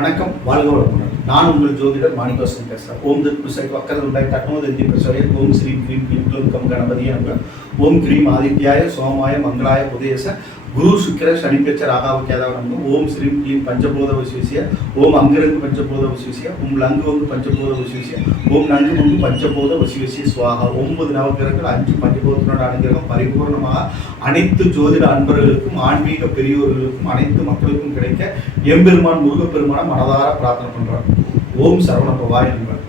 வணக்கம் வாழ்க வளமுடன் நான் உங்கள் ஜோதிடர் மாணிக்கவாசன் பேசுகிறேன் ஓம் தத் புசைட் வக்கரது உண்டாய் தட்னோத தி பிரசோய ஓம் ஸ்ரீ கிரீம் கிரீம் கம் கணபதி நமக ஓம் கிரீம் ஆதித்யாய சோமாய மங்களாய புதேச குரு சுக்கிர சனிப்பெச்ச ராகாவ கேதாவ ஓம் ஸ்ரீம் க்ளீம் பஞ்சபோத விசேஷிய ஓம் அங்கிரங்கு பஞ்சபோத விசேஷிய ஓம் லங்கு வந்து பஞ்சபோத விசேஷிய ஓம் நங்கு வந்து பஞ்சபோத வசிவசிய சுவாகா. ஒன்பது நவகிரகங்கள் அஞ்சு பஞ்சபோதத்தினோட அனுகிரகம் பரிபூர்ணமாக அனைத்து ஜோதிட அன்பர்களுக்கும் ஆன்மீக பெரியோர்களுக்கும் அனைத்து மக்களுக்கும் கிடைக்க எம்பெருமான் முருகப்பெருமான மனதார பிரார்த்தனை பண்றார். ஓம் சரவண பவாய் நண்பர்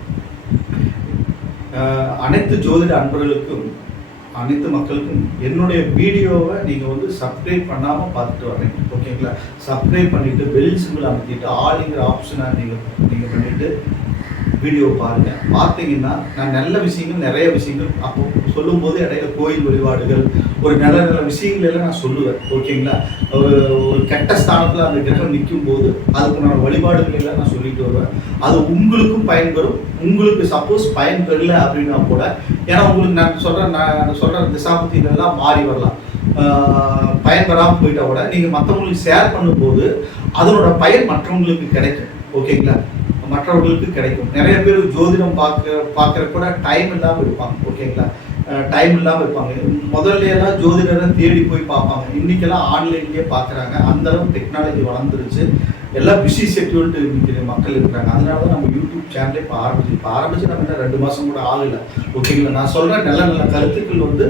அனைத்து ஜோதிட அன்பர்களுக்கும் அனைத்து மக்களுக்கும் என்னுடைய வீடியோவை நீங்கள் வந்து சப்ஸ்கிரைப் பண்ணாமல் பார்த்துட்டு வர்றீங்க ஓகேங்களா சப்ஸ்கிரைப் பண்ணிவிட்டு பெல் சிம்பிள் அமைத்திட்டு ஆளுங்கிற ஆப்ஷனை நீங்கள் நீங்கள் பண்ணிவிட்டு வீடியோ பாருங்கள் பார்த்தீங்கன்னா நான் நல்ல விஷயங்கள் நிறைய விஷயங்கள் அப்போ சொல்லும்போது இடையில கோயில் வழிபாடுகள் ஒரு நல்ல நல்ல விஷயங்கள் எல்லாம் நான் சொல்லுவேன். ஓகேங்களா? ஒரு ஒரு கெட்ட ஸ்தானத்தில் அந்த கிரகம் நிற்கும் போது அதுக்குண்டான வழிபாடுகள் எல்லாம் நான் சொல்லிட்டு வருவேன். அது உங்களுக்கும் பயன்பெறும் உங்களுக்கு சப்போஸ் பயன் பெறல அப்படின்னா கூட ஏன்னா உங்களுக்கு நான் சொல்கிற நான் சொல்கிற திசாபத்திகள் மாறி வரலாம். பயன்பெறாமல் பயன் போயிட்டா கூட நீங்கள் மற்றவங்களுக்கு ஷேர் பண்ணும்போது அதனோட பயன் மற்றவங்களுக்கு கிடைக்கும். ஓகேங்களா? மற்றவர்களுக்கு கிடைக்கும். நிறைய பேர் ஜோதிடம் பார்க்க பார்க்குற கூட டைம் இல்லாமல் இருப்பாங்க. ஓகேங்களா டைம் இல்லாமல் இருப்பாங்க. முதல்ல எல்லாம் ஜோதிடரை தேடி போய் பார்ப்பாங்க. இன்றைக்கெல்லாம் ஆன்லைன்லேயே பார்க்குறாங்க. அந்த அளவு டெக்னாலஜி வளர்ந்துருச்சு. எல்லாம் பிஸி செட்யூல்டு இன்னைக்கு மக்கள் இருக்கிறாங்க. அதனால தான் நம்ம யூடியூப் சேனலே இப்போ ஆரம்பிச்சு இப்போ ஆரம்பிச்சு நம்ம என்ன ரெண்டு மாதம் கூட ஆகலை. ஓகேங்களா நான் சொல்கிறேன் நல்ல நல்ல கருத்துக்கள் வந்து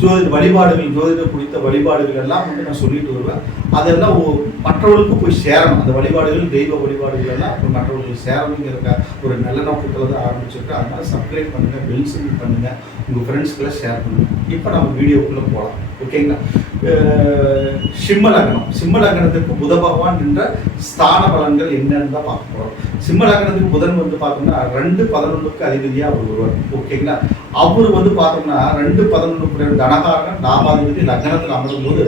ஜோதிட வழிபாடுகள் ஜோதிட குறித்த வழிபாடுகள் எல்லாம் வந்து நான் சொல்லிட்டு வருவேன். அதெல்லாம் ஒ- மற்றவர்களுக்கு போய் சேரணும். அந்த வழிபாடுகள் தெய்வ வழிபாடுகள் எல்லாம் மற்றவர்களுக்கு சேரணுங்கிற ஒரு நல்ல நோக்கத்தில் தான் ஆரம்பிச்சிருக்கேன். அதனால சப்ஸ்கிரைப் பண்ணுங்கள் பெல் சிம்பிள் பண்ணுங்கள் உங்கள் ஃப்ரெண்ட்ஸ்க்கெல்லாம் ஷேர் பண்ணுங்கள் இப்போ நம்ம வீடியோக்குள்ளே போகலாம் ஓகேங்களா சிம்ம லக்னம் சிம்ம லக்னத்துக்கு புத பகவான் என்ற ஸ்தான பலன்கள் என்னன்னு தான் பார்க்க போகிறோம் சிம்ம லக்னத்துக்கு புதன் வந்து பார்த்தோம்னா ரெண்டு பதினொன்றுக்கு அதிபதியாக அவர் வருவார். ஓகேங்களா? அவர் வந்து பார்த்தோம்னா ரெண்டு பதினொன்று தனகாரகன் நாமாதிபதி லக்னத்தில் அமரும் போது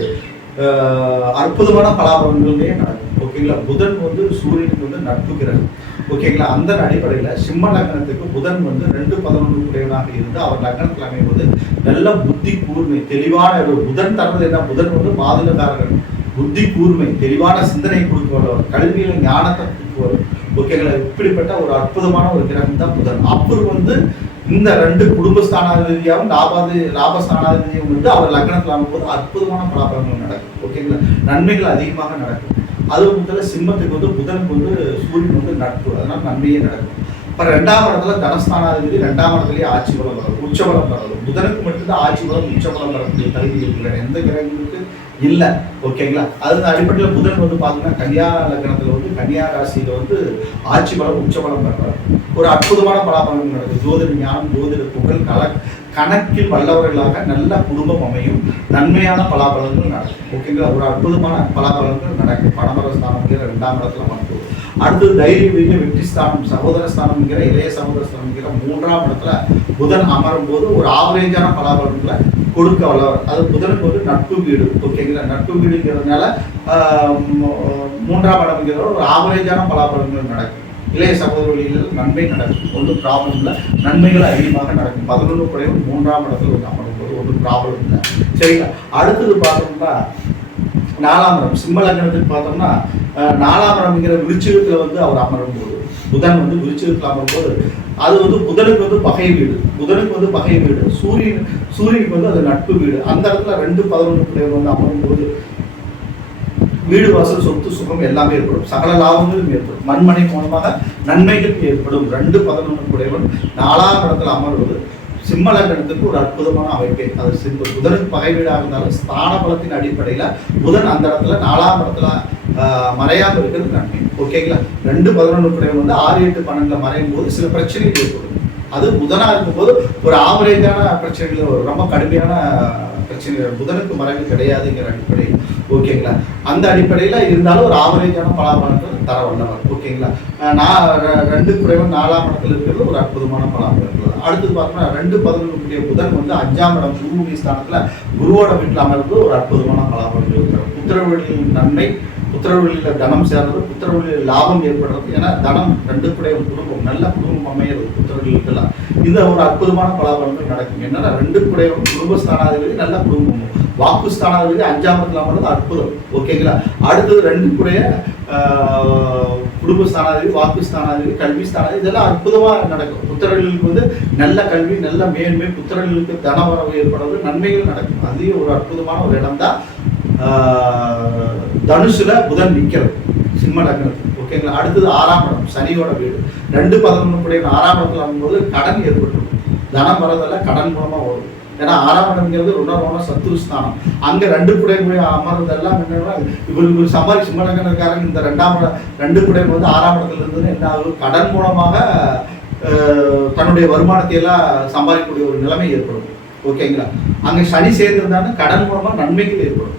அற்புதமான பலாபலன்களே நடக்கும். ஓகேங்களா? புதன் வந்து சூரியனுக்கு வந்து நட்பு கிரகம். ஓகேங்களா? அந்த அடிப்படையில் சிம்ம லக்னத்துக்கு புதன் வந்து ரெண்டு பதினொன்று உடையவனாக இருந்து அவர் லக்னத்தில் அமைவது நல்ல புத்தி கூர்மை தெளிவான ஒரு புதன் தரது என்ன? புதன் வந்து மாதுளக்காரர்கள். புத்தி கூர்மை தெளிவான சிந்தனை கொடுப்பவர். கல்வியில ஞானத்தை கொடுப்பவர். ஓகேங்களா? இப்படிப்பட்ட ஒரு அற்புதமான ஒரு கிரகம் தான் புதன். அப்பர் வந்து இந்த ரெண்டு குடும்பஸ்தானாதிபதியாகவும் லாபாதி லாபஸ்தானாதிபதியும் வந்து அவர் லக்னத்தில் ஆகும்போது அற்புதமான பலாபலங்கள் நடக்கும். ஓகேங்களா நன்மைகள் அதிகமாக நடக்கும். அது முதல்ல சிம்மத்துக்கு வந்து புதனுக்கு வந்து சூரியன் வந்து நட்பு. அதனால நன்மையே நடக்கும். இப்போ ரெண்டாம் இடத்துல தனஸ்தானாதிபதி ரெண்டாம் இடத்துலயே ஆட்சி பலம் வரும். உச்சபலம் வரும். புதனுக்கு மட்டும்தான் ஆட்சி பலம் உச்சபலம் வரக்கூடிய தகுதி இருக்கிற எந்த கிரகங்களுக்கு இல்லை. ஓகேங்களா அது அடிப்படையில் புதன் வந்து பார்த்தீங்கன்னா கன்னியா லக்னத்தில் வந்து கன்னியா ராசியில் வந்து ஆட்சி பலம் உச்ச பலம் பெறார் ஒரு அற்புதமான பலாபலம் நடக்குது. ஜோதிட ஞானம் ஜோதிட புகழ் கல கணக்கில் வல்லவர்களாக நல்ல குடும்பம் அமையும். நன்மையான பலாபலங்கள் நடக்கும். ஓகேங்களா? ஒரு அற்புதமான பலாபலங்கள் நடக்கும். பணமர ஸ்தானம்ங்கிற ரெண்டாம் இடத்துல மட்டும் அடுத்து தைரிய வீரிய வெற்றி ஸ்தானம் சகோதர ஸ்தானம்ங்கிற இளைய சகோதர ஸ்தானம்ங்கிற மூன்றாம் இடத்துல புதன் அமரும் போது ஒரு ஆவரேஜான பலாபலங்களை கொடுக்க வல்லவர். அது புதனுக்கு வந்து நட்பு வீடு. ஓகேங்களா? நட்பு வீடுங்கிறதுனால மூன்றாம் இடம்ங்கிறத ஒரு ஆவரேஜான பலாபலங்கள் நடக்கும். இளைய சகோதரிகளில் நன்மை நடக்கும். ஒன்றும் ப்ராப்ளம் இல்லை. நன்மைகள் அதிகமாக நடக்கும். பதினொன்று குறைவு மூன்றாம் இடத்துல வந்து அமரும் போது ஒன்றும் ப்ராப்ளம் இல்லை. சரிங்களா? அடுத்தது பார்த்தோம்னா நாலாம் இடம். சிம்ம லக்னத்துக்கு பார்த்தோம்னா அஹ், நாலாம் இடம்ங்கிற விருச்சிகத்தில் வந்து அவர் அமரும் போது புதன் வந்து விருச்சிகத்தில் அமரும் போது அது வந்து புதனுக்கு வந்து பகை வீடு. புதனுக்கு வந்து பகை வீடு. சூரியன் சூரியனுக்கு வந்து அது நட்பு வீடு. அந்த இடத்துல ரெண்டு பதினொன்று குறைவு வந்து அமரும் போது வீடு வாசல் சொத்து சுகம் எல்லாமே ஏற்படும். சகல லாபங்களும் ஏற்படும். மண்மனை மூலமாக நன்மைகள் ஏற்படும். ரெண்டு பதினொன்று குடைவன் நாலாம் இடத்துல அமர்வது சிம்மலகணத்துக்கு ஒரு அற்புதமான அமைப்பே. அது சிம்ப புதனுக்கு பகை வீடாக இருந்தாலும் ஸ்தான பலத்தின் அடிப்படையில் புதன் அந்த இடத்துல நாலாம் இடத்துல மறையாமல் இருக்கிறது நன்மை. ஓகேங்களா ரெண்டு பதினொன்று குடைவன் வந்து ஆறு எட்டு பன்னெண்டில் மறையும் போது சில பிரச்சனைகள் ஏற்படும். அது புதனா இருக்கும்போது ஒரு ஆவரேஜான பிரச்சனைகள் வரும். ரொம்ப கடுமையான பிரச்சனைகள் புதனுக்கு மறைவு கிடையாதுங்கிற அடிப்படை ஓகேங்களா? அந்த அடிப்படையில் இருந்தாலும் ஒரு ஆவரேஜான பலாபலன்கள் தர வல்லவர் ஓகேங்களா? நான் ரெண்டு குறைவு நாலாம் இடத்துல இருக்கிறது ஒரு அற்புதமான பலாபலன்கள் அடுத்தது பார்த்தோம்னா ரெண்டு பதினொன்று புதன் வந்து அஞ்சாம் இடம் குருமுகி ஸ்தானத்தில் குருவோட வீட்டில் அமர்ந்து ஒரு அற்புதமான பலாபலன்கள் இருக்கிறது புத்திரவழியின் நன்மை புத்திரவழியில் தனம் சேர்றது புத்திரவழியில் லாபம் ஏற்படுறது. ஏன்னா தனம் ரெண்டு குடைய குடும்பம் நல்ல குடும்பம் அமையிறது புத்திரவழிகளுக்கெல்லாம் இந்த ஒரு அற்புதமான பலாபலங்கள் நடக்கும் என்னன்னா ரெண்டு குடைய குடும்ப ஸ்தானாதிபதி நல்ல குடும்பம் வாக்குஸ்தானாதிபதி அஞ்சாம் இடத்துல அமர்றது அற்புதம். ஓகேங்களா? அடுத்தது ரெண்டு குடைய குடும்ப ஸ்தானாதிபதி வாக்கு ஸ்தானாதிபதி கல்வி ஸ்தானாதிபதி இதெல்லாம் அற்புதமாக நடக்கும். புத்திரர்களுக்கு வந்து நல்ல கல்வி நல்ல மேன்மை புத்திரர்களுக்கு தனவரவு ஏற்படுறது நன்மைகள் நடக்கும். அது ஒரு அற்புதமான ஒரு இடம் தான் தனுசுல புதன் நிற்கிறது சிம்ம லக்னத்துக்கு ஓகேங்களா அடுத்தது ஆறாம் இடம் சனியோட வீடு. ரெண்டு பதினொன்று ஆறாம் இடத்துல வரும்போது கடன் ஏற்பட்டுரும். தனம் வரதெல்லாம் கடன் மூலமாக வரும். ஏன்னா ஆறாம் இடம்ங்கிறது ருணரோண சத்துரு ஸ்தானம். அங்க ரெண்டு குடைமுறை அமர்ந்தெல்லாம் அமர்றதெல்லாம் என்னன்னா இவருக்கு ஒரு சம்பாரி இந்த ரெண்டாம் ரெண்டு புடை வந்து ஆறாம் இடத்துல இருந்து என்ன ஆகுது? கடன் மூலமாக தன்னுடைய வருமானத்தை எல்லாம் சம்பாதிக்கக்கூடிய ஒரு நிலைமை ஏற்படும். ஓகேங்களா? அங்க சனி சேர்ந்திருந்தாலும் கடன் மூலமா நன்மைகள் ஏற்படும்.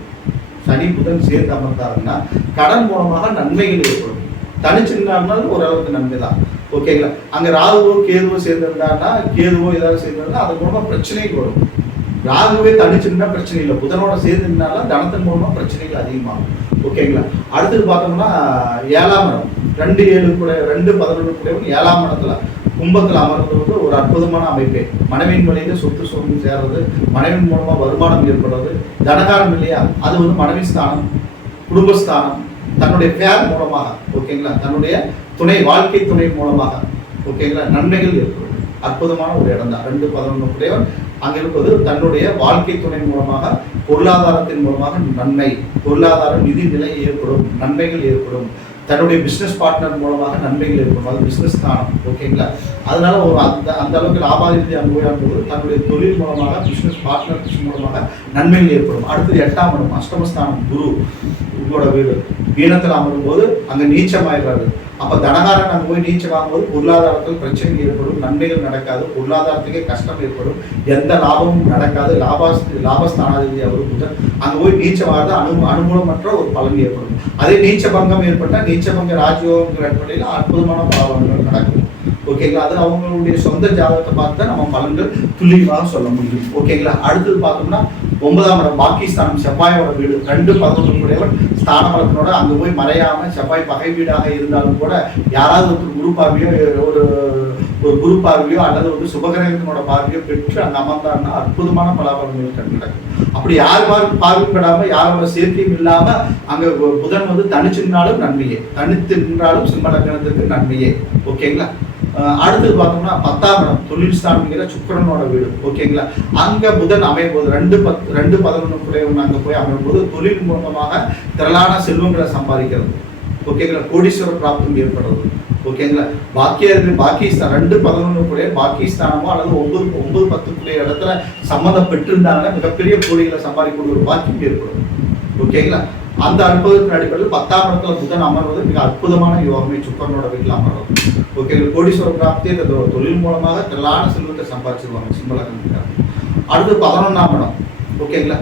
சனி புதன் சேர்ந்து அமர்ந்தாருன்னா கடன் மூலமாக நன்மைகள் ஏற்படும். தனிச்சிருந்தாருனாலும் ஓரளவுக்கு நன்மை தான் ஓகேங்களா? அங்கே ராகுவோ கேதுவோ சேர்ந்திருந்தாருன்னா கேதுவோ ஏதாவது சேர்ந்திருந்தா அது மூலமாக பிரச்சனைகள் வரும். ராகுவே தனிச்சிருந்தா பிரச்சனை இல்லை. புதனோட சேர்ந்திருந்தாலும் தனத்தின் மூலமாக பிரச்சனைகள் அதிகமாகும். ஓகேங்களா? அடுத்தது பார்த்தோம்னா ஏழாம் இடம். ரெண்டு ஏழு கூட ரெண்டு பதினொன்று கூட ஏழாம் இடத்துல. கும்பத்தில் அமர்ந்து வந்து ஒரு அற்புதமான அமைப்பே. மனைவியின் வழியில சொத்து சொத்து சேர்றது மனைவின் மூலமாக வருமானம் ஏற்படுறது தனகாரம் இல்லையா? அது வந்து மனைவி ஸ்தானம் குடும்பஸ்தானம் தன்னுடைய பேர் மூலமாக. ஓகேங்களா? தன்னுடைய துணை வாழ்க்கை துணை மூலமாக ஓகேங்களா நன்மைகள் ஏற்படும். அற்புதமான ஒரு இடம் தான். ரெண்டு பதினொன்று உடையவர் அங்க இருப்பது தன்னுடைய வாழ்க்கை துணை மூலமாக பொருளாதாரத்தின் மூலமாக நன்மை பொருளாதார நிதி நிலை ஏற்படும் நன்மைகள் ஏற்படும். தன்னுடைய பிசினஸ் பார்ட்னர் மூலமாக நன்மைகள் ஏற்படும். அது பிசினஸ் தானம் ஓகேங்களா அதனால ஒரு அந்த அந்த அளவுக்கு லாபாதிபதி அனுபவிக்கும்போது தன்னுடைய தொழில் மூலமாக பிசினஸ் பார்ட்னர் மூலமாக நன்மைகள் ஏற்படும். அடுத்தது எட்டாம் இடம் அஷ்டமஸ்தானம் குரு. உங்களோட வீடு. வீணத்தில் அமரும் போது அங்கே நீச்சமாயிடுறாரு. அப்போ தனகாரன் நம்ம போய் நீச்சல் வாங்கும்போது பொருளாதாரத்தில் பிரச்சனை ஏற்படும் நன்மைகள் நடக்காது பொருளாதாரத்துக்கே கஷ்டம் ஏற்படும் எந்த லாபமும் நடக்காது லாபாஸ் லாபஸ்தானாதிபதி அவர் புதன் அங்கே போய் நீச்சல் வாங்க அனு அனுகூலமற்ற ஒரு பலன் ஏற்படும். அதே நீச்ச பங்கம் ஏற்பட்டால் நீச்ச பங்க ராஜயோகங்கிற அடிப்படையில் அற்புதமான பலன்கள் நடக்கும். ஓகேங்களா அது அவங்களுடைய சொந்த ஜாதகத்தை பார்த்து தான் நம்ம பலன்கள் துல்லியமாக சொல்ல முடியும். ஓகேங்களா அடுத்தது பார்த்தோம்னா ஒன்பதாம் இடம் பாகிஸ்தான் செவ்வாயோட வீடு. ரெண்டு பதினொன்று கூடியவர் ஸ்தான அங்கே போய் மறையாம செவ்வாய் பகை வீடாக இருந்தாலும் கூட யாராவது ஒரு குரு பார்வையோ ஒரு ஒரு குரு பார்வையோ அல்லது வந்து சுபகிரகத்தினோட பார்வையோ பெற்று அங்கே அமர்ந்தாருன்னா அற்புதமான பலாபலங்கள் கண்டிப்பாக அப்படி யார் பார்வை பார்வைப்படாம யாரோட சேர்க்கையும் இல்லாம அங்க புதன் வந்து தனிச்சு நின்றாலும் நன்மையே. தனித்து நின்றாலும் சிம்ம லக்னத்திற்கு நன்மையே. ஓகேங்களா? அடுத்தது பார்த்தோம்னா பத்தாம் இடம் தொழில் சாமிங்கிற சுக்கிரனோட வீடு. ஓகேங்களா அங்க புதன் அமையும் போது ரெண்டு பத் ரெண்டு பதினொன்று ஒன்று அங்கே போய் அமையும் போது தொழில் மூலமாக திரளான செல்வங்களை சம்பாதிக்கிறது. ஓகேங்களா கோடீஸ்வர பிராப்தம் ஏற்படுறது. ஓகேங்களா பாக்கிய பாகிஸ்தான் ரெண்டு பதினொன்று பாகிஸ்தானமோ அல்லது ஒன்பது ஒன்பது பத்துக்குள்ளே இடத்துல சம்மந்தம் பெற்றிருந்தாங்கன்னா மிகப்பெரிய கோடிகளை சம்பாதிக்கக்கூடிய ஒரு பாக்கியம் ஏற்படும். ஓகேங்களா அந்த அற்புதத்தின் அடிப்படையில் பத்தாம் இடத்துல புதன் அமர்வது மிக அற்புதமான யோகமே சுக்கரனோட வீட்டில் அமர்வது. ஓகே கோடீஸ்வர பிராப்தி இந்த தொழில் மூலமாக திரளான செல்வத்தை சம்பாதிச்சிருவாங்க சிம்மலக்கணக்காரர் அடுத்து பதினொன்றாம் இடம். ஓகேங்களா?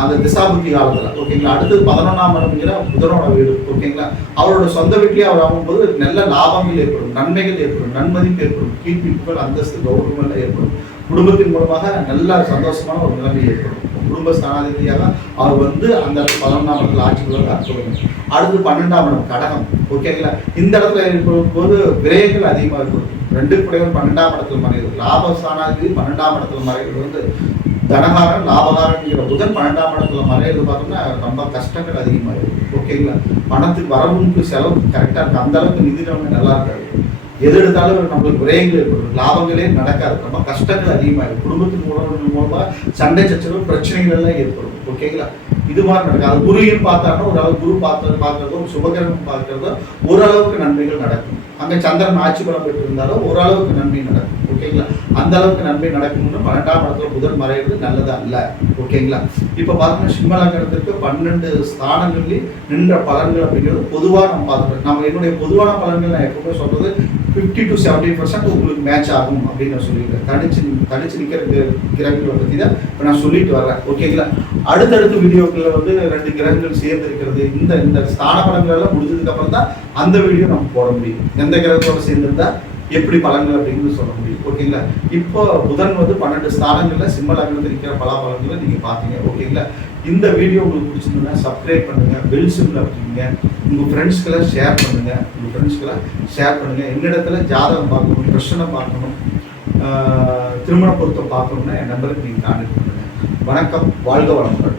அந்த திசாபுத்தி காலத்துல. ஓகேங்களா? அடுத்தது பதினொன்றாம் இடம்ங்கிற புதனோட வீடு. ஓகேங்களா? அவரோட சொந்த வீட்டிலேயே அவர் ஆகும்போது நல்ல லாபங்கள் ஏற்படும் நன்மைகள் ஏற்படும் நன்மதிப்பு ஏற்படும் கீழ்ப்பிப்புகள் அந்தஸ்து கௌரவங்கள் ஏற்படும். குடும்பத்தின் மூலமாக நல்ல சந்தோஷமான ஒரு நிலைமை ஏற்படும். குடும்ப ஸ்தானாதிபதியாக அவர் வந்து அந்த பதினொன்றாம் இடத்துல ஆட்சி கொள்வது அற்புதம் அடுத்து பன்னெண்டாம் இடம் கடகம். ஓகேங்களா இந்த இடத்துல இருக்கும் போது விரயங்கள் அதிகமாக இருக்கும். ரெண்டு குடைவர் பன்னெண்டாம் இடத்துல மறைகிறது. லாப ஸ்தானாதிபதி பன்னெண்டாம் இடத்துல மறைகிறது வந்து தனகாரன் லாபகாரன்ங்கிற புதன் பன்னெண்டாம் இடத்துல மறையிறது பார்த்தோம்னா ரொம்ப கஷ்டங்கள் அதிகமாகிடும் ஓகேங்களா பணத்துக்கு வரவுக்கு செலவு கரெக்டாக இருக்குது அந்த அளவுக்கு நிதி நிலைமை நல்லா இருக்காது. எது எடுத்தாலும் நம்மளுக்கு விரயங்கள் ஏற்படும் லாபங்களே நடக்காது. ரொம்ப கஷ்டங்கள் அதிகமாகும் குடும்பத்தின் உறவுகள் மூலமாக சண்டை சச்சரவு பிரச்சனைகள் எல்லாம் ஏற்படும். ஓகேங்களா இது மாதிரி நடக்கும். அது குருவின்னு பார்த்தாலும் ஒரு அளவு குரு பார்த்து பார்க்கறதோ சுபகிரகம் பார்க்கறதோ ஓரளவுக்கு நன்மைகள் நடக்கும். அங்கே சந்திரன் ஆட்சி பலம் பெற்று இருந்தாலும் ஓரளவுக்கு நன்மை நடக்கும். ஓகேங்களா அந்த அளவுக்கு நன்மை நடக்கணும்னு பன்னெண்டாம் இடத்துல புதன் மறைவது நல்லது அல்ல ஓகேங்களா இப்போ பார்த்தோம்னா சிம்மலக்கணத்திற்கு பன்னெண்டு ஸ்தானங்களில் நின்ற பலன்கள் அப்படிங்கிறது பொதுவாக நம்ம பார்த்துருக்கோம் நம்ம என்னுடைய பொதுவான பலன்கள் நான் எப்பவுமே சொல்றது ஃபிஃப்டி டு செவன்டி பர்சன்ட் உங்களுக்கு மேட்ச் ஆகும் அப்படின்னு நான் சொல்லியிருக்கேன். தனிச்சு தனிச்சு நிற்கிற கிரகங்களை பற்றி தான் இப்போ நான் சொல்லிட்டு வர்றேன். ஓகேங்களா அடுத்தடுத்த வீடியோக்களில் வந்து ரெண்டு கிரகங்கள் சேர்ந்து இருக்கிறது இந்த இந்த ஸ்தான எல்லாம் முடிஞ்சதுக்கப்புறம் தான் அந்த வீடியோ நம்ம போட முடியும். எந்த கிரகத்தோட சேர்ந்துருந்தா எப்படி பலன்கள் அப்படின்னு சொல்ல முடியும். ஓகேங்களா இப்போ புதன் வந்து பன்னெண்டு ஸ்தானங்களில் சிம்ம லக்னத்தில் இருக்கிற பலாபலன்களை நீங்கள் பார்த்தீங்க. ஓகேங்களா இந்த வீடியோ உங்களுக்கு பிடிச்சிருந்ததுன்னா சப்ஸ்கிரைப் பண்ணுங்கள் பெல் சிம்மில் வச்சுக்கோங்க உங்கள் ஃப்ரெண்ட்ஸ்க்கெல்லாம் ஷேர் பண்ணுங்கள் உங்கள் ஃப்ரெண்ட்ஸ்க்கெல்லாம் ஷேர் பண்ணுங்க. என்னிடத்துல ஜாதகம் பார்க்கணும் பிரச்சனை பார்க்கணும் திருமண பொருத்தம் பார்க்கணும்னா என் நம்பருக்கு நீங்கள் கான்டாக்ட் பண்ணுங்கள் வணக்கம். வாழ்க வளமுடன்.